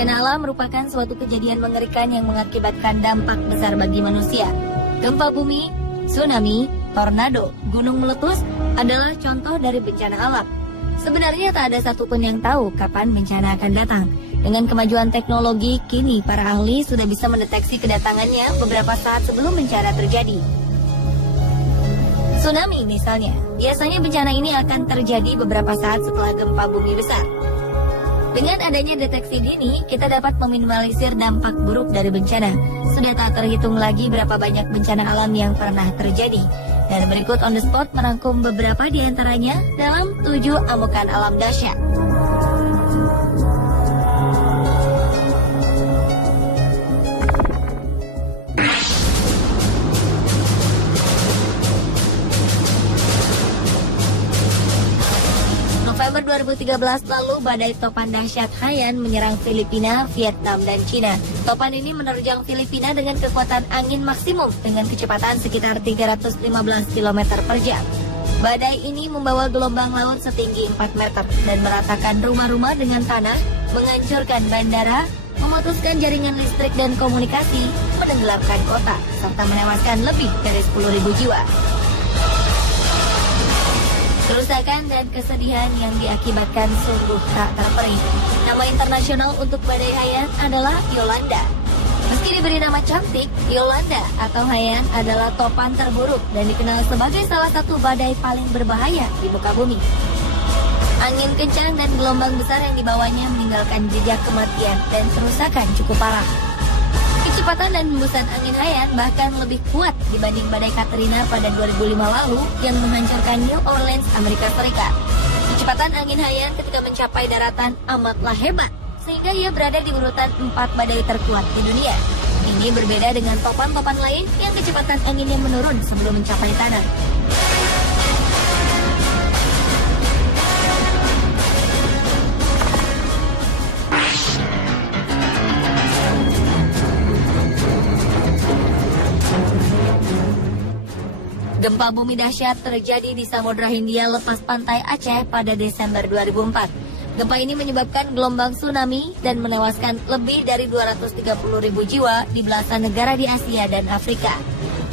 Bencana alam merupakan suatu kejadian mengerikan yang mengakibatkan dampak besar bagi manusia. Gempa bumi, tsunami, tornado, gunung meletus adalah contoh dari bencana alam. Sebenarnya tak ada satupun yang tahu kapan bencana akan datang. Dengan kemajuan teknologi, kini para ahli sudah bisa mendeteksi kedatangannya beberapa saat sebelum bencana terjadi. Tsunami misalnya, biasanya bencana ini akan terjadi beberapa saat setelah gempa bumi besar. Dengan adanya deteksi dini, kita dapat meminimalisir dampak buruk dari bencana. Sudah tak terhitung lagi berapa banyak bencana alam yang pernah terjadi. Dan berikut on the spot merangkum beberapa di antaranya dalam 7 amukan alam dahsyat. November 2013 lalu, badai topan dahsyat Haiyan menyerang Filipina, Vietnam, dan Cina. Topan ini menerjang Filipina dengan kekuatan angin maksimum dengan kecepatan sekitar 315 km per jam. Badai ini membawa gelombang laut setinggi 4 meter dan meratakan rumah-rumah dengan tanah, menghancurkan bandara, memutuskan jaringan listrik dan komunikasi, menenggelamkan kota, serta menewaskan lebih dari 10.000 jiwa. Kerusakan dan kesedihan yang diakibatkan sungguh tak terperi. Nama internasional untuk badai Haiyan adalah Yolanda. Meski diberi nama cantik, Yolanda atau Haiyan adalah topan terburuk dan dikenal sebagai salah satu badai paling berbahaya di muka bumi. Angin kencang dan gelombang besar yang dibawanya meninggalkan jejak kematian dan kerusakan cukup parah. Kecepatan dan hembusan angin Haiyan bahkan lebih kuat dibanding badai Katrina pada 2005 lalu yang menghancurkan New Orleans, Amerika Serikat. Kecepatan angin Haiyan ketika mencapai daratan amatlah hebat, sehingga ia berada di urutan 4 badai terkuat di dunia. Ini berbeda dengan topan-topan lain yang kecepatan anginnya menurun sebelum mencapai tanah. Gempa bumi dahsyat terjadi di Samudra Hindia lepas pantai Aceh pada Desember 2004. Gempa ini menyebabkan gelombang tsunami dan menewaskan lebih dari 230.000 jiwa di belasan negara di Asia dan Afrika.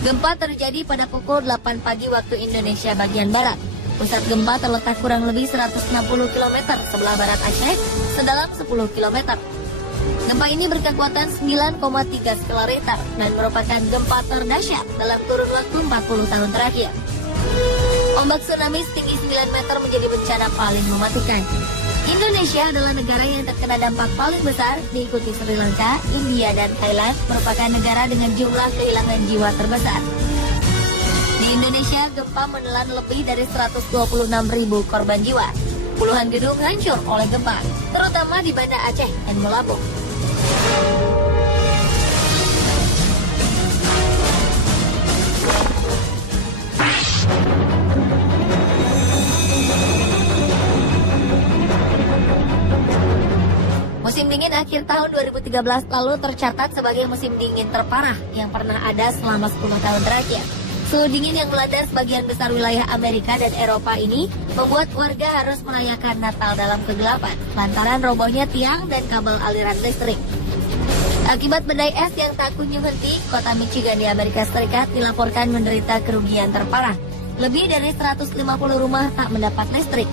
Gempa terjadi pada pukul 8 pagi waktu Indonesia bagian barat. Pusat gempa terletak kurang lebih 160 km sebelah barat Aceh, sedalam 10 km. Gempa ini berkekuatan 9,3 skala Richter dan merupakan gempa terdahsyat dalam kurun waktu 40 tahun terakhir. Ombak tsunami setinggi 9 meter menjadi bencana paling mematikan. Indonesia adalah negara yang terkena dampak paling besar, diikuti Sri Lanka, India, dan Thailand, merupakan negara dengan jumlah kehilangan jiwa terbesar. Di Indonesia, gempa menelan lebih dari 126.000 korban jiwa. Puluhan gedung hancur oleh gempa, terutama di Banda Aceh dan Meulaboh. Musim dingin akhir tahun 2013 lalu tercatat sebagai musim dingin terparah yang pernah ada selama 10 tahun terakhir. Suhu dingin yang melanda sebagian besar wilayah Amerika dan Eropa ini membuat warga harus merayakan Natal dalam kegelapan lantaran robohnya tiang dan kabel aliran listrik. Akibat badai es yang tak kunjung henti, kota Michigan di Amerika Serikat dilaporkan menderita kerugian terparah. Lebih dari 150 rumah tak mendapat listrik.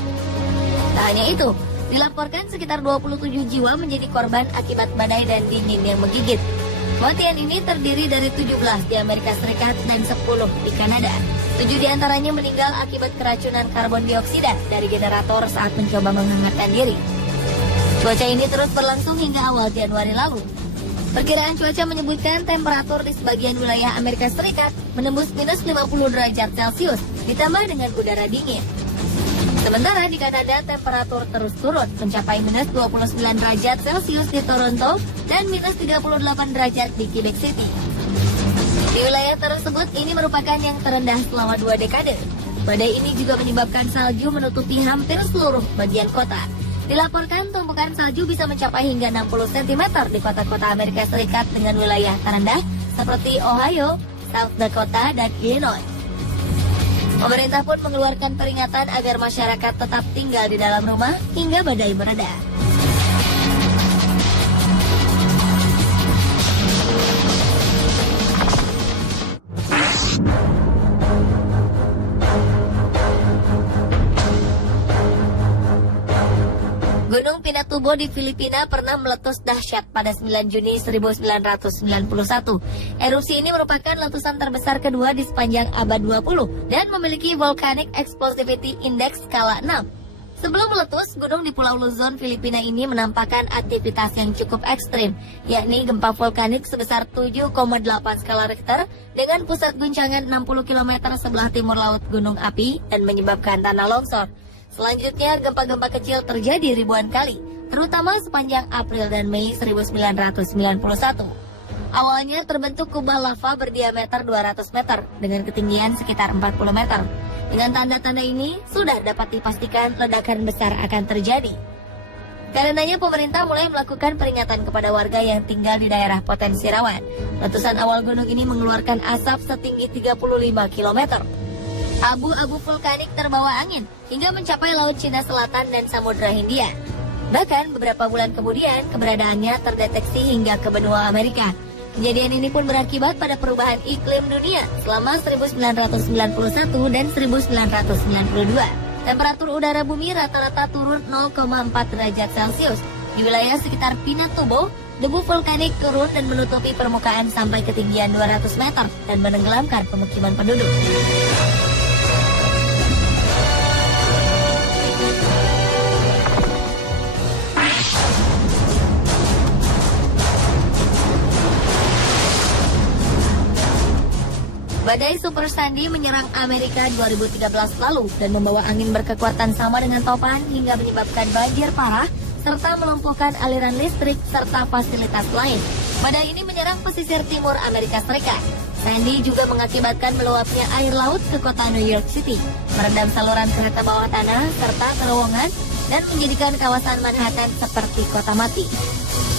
Tak hanya itu, dilaporkan sekitar 27 jiwa menjadi korban akibat badai dan dingin yang menggigit. Kematian ini terdiri dari 17 di Amerika Serikat dan 10 di Kanada. 7 diantaranya meninggal akibat keracunan karbon dioksida dari generator saat mencoba menghangatkan diri. Cuaca ini terus berlangsung hingga awal Januari lalu. Perkiraan cuaca menyebutkan temperatur di sebagian wilayah Amerika Serikat menembus minus 50 derajat Celcius, ditambah dengan udara dingin. Sementara di Kanada, temperatur terus turun, mencapai minus 29 derajat Celcius di Toronto dan minus 38 derajat di Quebec City. Di wilayah tersebut, ini merupakan yang terendah selama 2 dekade. Badai ini juga menyebabkan salju menutupi hampir seluruh bagian kota. Dilaporkan tumpukan salju bisa mencapai hingga 60 cm di kota-kota Amerika Serikat dengan wilayah terendah seperti Ohio, South Dakota, dan Illinois. Pemerintah pun mengeluarkan peringatan agar masyarakat tetap tinggal di dalam rumah hingga badai mereda. Gunung Pinatubo di Filipina pernah meletus dahsyat pada 9 Juni 1991. Erupsi ini merupakan letusan terbesar kedua di sepanjang abad 20 dan memiliki Volcanic Explosivity Index skala 6. Sebelum meletus, gunung di Pulau Luzon, Filipina ini menampakkan aktivitas yang cukup ekstrim, yakni gempa vulkanik sebesar 7,8 skala Richter dengan pusat guncangan 60 km sebelah timur laut gunung api dan menyebabkan tanah longsor. Selanjutnya, gempa-gempa kecil terjadi ribuan kali, terutama sepanjang April dan Mei 1991. Awalnya terbentuk kubah lava berdiameter 200 meter dengan ketinggian sekitar 40 meter. Dengan tanda-tanda ini, sudah dapat dipastikan ledakan besar akan terjadi. Karenanya pemerintah mulai melakukan peringatan kepada warga yang tinggal di daerah potensi rawan. Letusan awal gunung ini mengeluarkan asap setinggi 35 km. Abu-abu vulkanik terbawa angin hingga mencapai Laut Cina Selatan dan Samudra Hindia. Bahkan beberapa bulan kemudian, keberadaannya terdeteksi hingga ke benua Amerika. Kejadian ini pun berakibat pada perubahan iklim dunia selama 1991 dan 1992. Temperatur udara bumi rata-rata turun 0,4 derajat Celcius. Di wilayah sekitar Pinatubo, debu vulkanik turun dan menutupi permukaan sampai ketinggian 200 meter dan menenggelamkan pemukiman penduduk. Badai Super Sandy menyerang Amerika 2013 lalu dan membawa angin berkekuatan sama dengan topan hingga menyebabkan banjir parah serta melumpuhkan aliran listrik serta fasilitas lain. Badai ini menyerang pesisir timur Amerika Serikat. Sandy juga mengakibatkan meluapnya air laut ke kota New York City, merendam saluran kereta bawah tanah serta terowongan dan menjadikan kawasan Manhattan seperti kota mati.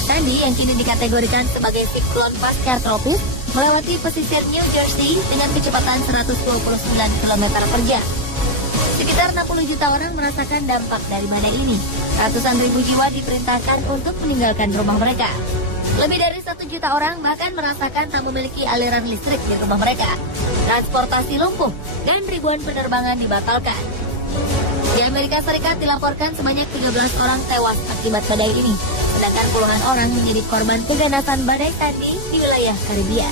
Sandy yang kini dikategorikan sebagai siklon pasca tropis melewati pesisir New Jersey dengan kecepatan 129 km per jam. Sekitar 60 juta orang merasakan dampak dari badai ini. Ratusan ribu jiwa diperintahkan untuk meninggalkan rumah mereka. Lebih dari 1 juta orang bahkan merasakan tak memiliki aliran listrik di rumah mereka. Transportasi lumpuh dan ribuan penerbangan dibatalkan. Di Amerika Serikat dilaporkan sebanyak 13 orang tewas akibat badai ini, sedangkan puluhan orang menjadi korban keganasan badai Sandy di wilayah Karibia.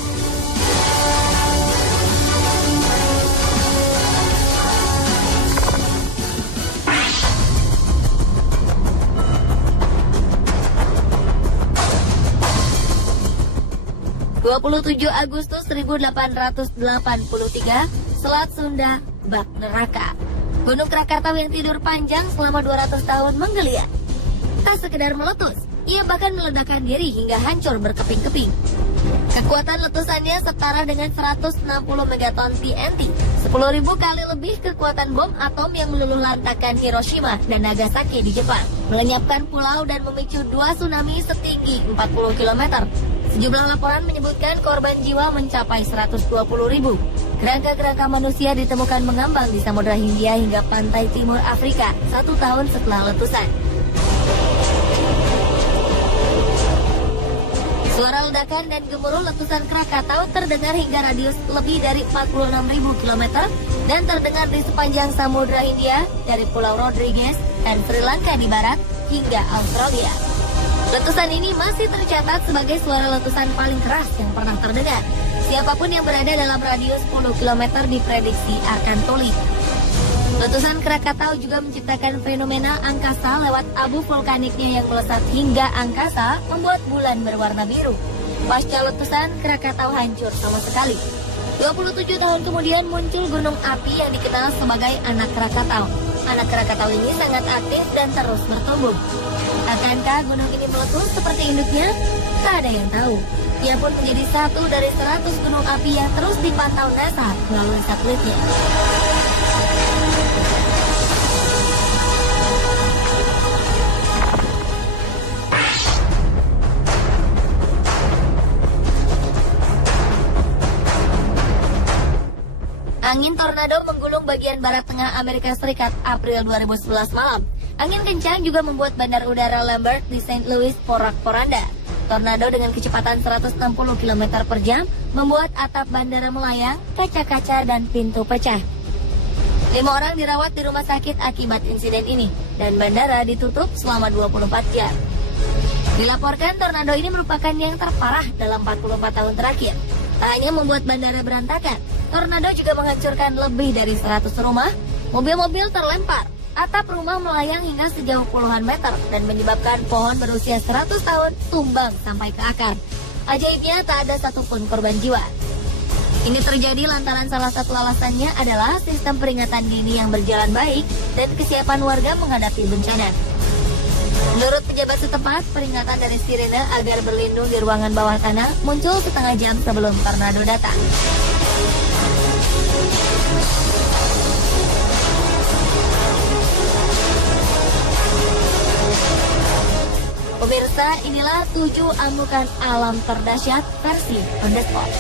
Agustus 1883, Selat Sunda bak neraka. Gunung Krakatau yang tidur panjang selama 200 tahun menggeliat. Tak sekedar meletus, ia bahkan meledakkan diri hingga hancur berkeping-keping. Kekuatan letusannya setara dengan 160 megaton TNT, 10.000 kali lebih kekuatan bom atom yang meluluh lantakkan Hiroshima dan Nagasaki di Jepang, melenyapkan pulau dan memicu 2 tsunami setinggi 40 km. Sejumlah laporan menyebutkan korban jiwa mencapai 120.000. Kerangka-kerangka manusia ditemukan mengambang di Samudra Hindia hingga pantai timur Afrika 1 tahun setelah letusan. Suara ledakan dan gemuruh letusan Krakatau terdengar hingga radius lebih dari 46.000 km dan terdengar di sepanjang Samudra Hindia dari Pulau Rodrigues dan Sri Lanka di barat hingga Australia. Letusan ini masih tercatat sebagai suara letusan paling keras yang pernah terdengar. Siapapun yang berada dalam radius 10 km diprediksi akan tuli. Letusan Krakatau juga menciptakan fenomena angkasa lewat abu vulkaniknya yang melesat hingga angkasa membuat bulan berwarna biru. Pasca letusan, Krakatau hancur sama sekali. 27 tahun kemudian muncul gunung api yang dikenal sebagai anak Krakatau. Anak Krakatau ini sangat aktif dan terus bertumbuh. Akankah gunung ini meletus seperti induknya? Tak ada yang tahu. Ia pun menjadi satu dari 100 gunung api yang terus dipantau NASA melalui satelitnya. Angin tornado menggulung bagian barat tengah Amerika Serikat April 2011 malam. Angin kencang juga membuat bandar udara Lambert di St. Louis porak-poranda. Tornado dengan kecepatan 160 km per jam membuat atap bandara melayang, kaca-kaca dan pintu pecah. 5 orang dirawat di rumah sakit akibat insiden ini, dan bandara ditutup selama 24 jam. Dilaporkan tornado ini merupakan yang terparah dalam 44 tahun terakhir. Tak hanya membuat bandara berantakan, tornado juga menghancurkan lebih dari 100 rumah, mobil-mobil terlempar, atap rumah melayang hingga sejauh puluhan meter, dan menyebabkan pohon berusia 100 tahun tumbang sampai ke akar. Ajaibnya tak ada satupun korban jiwa. Ini terjadi lantaran salah satu alasannya adalah sistem peringatan dini yang berjalan baik dan kesiapan warga menghadapi bencana. Menurut pejabat setempat, peringatan dari sirene agar berlindung di ruangan bawah tanah muncul setengah jam sebelum tornado datang. Pemirsa, inilah 7 amukan alam terdahsyat versi On The Spot.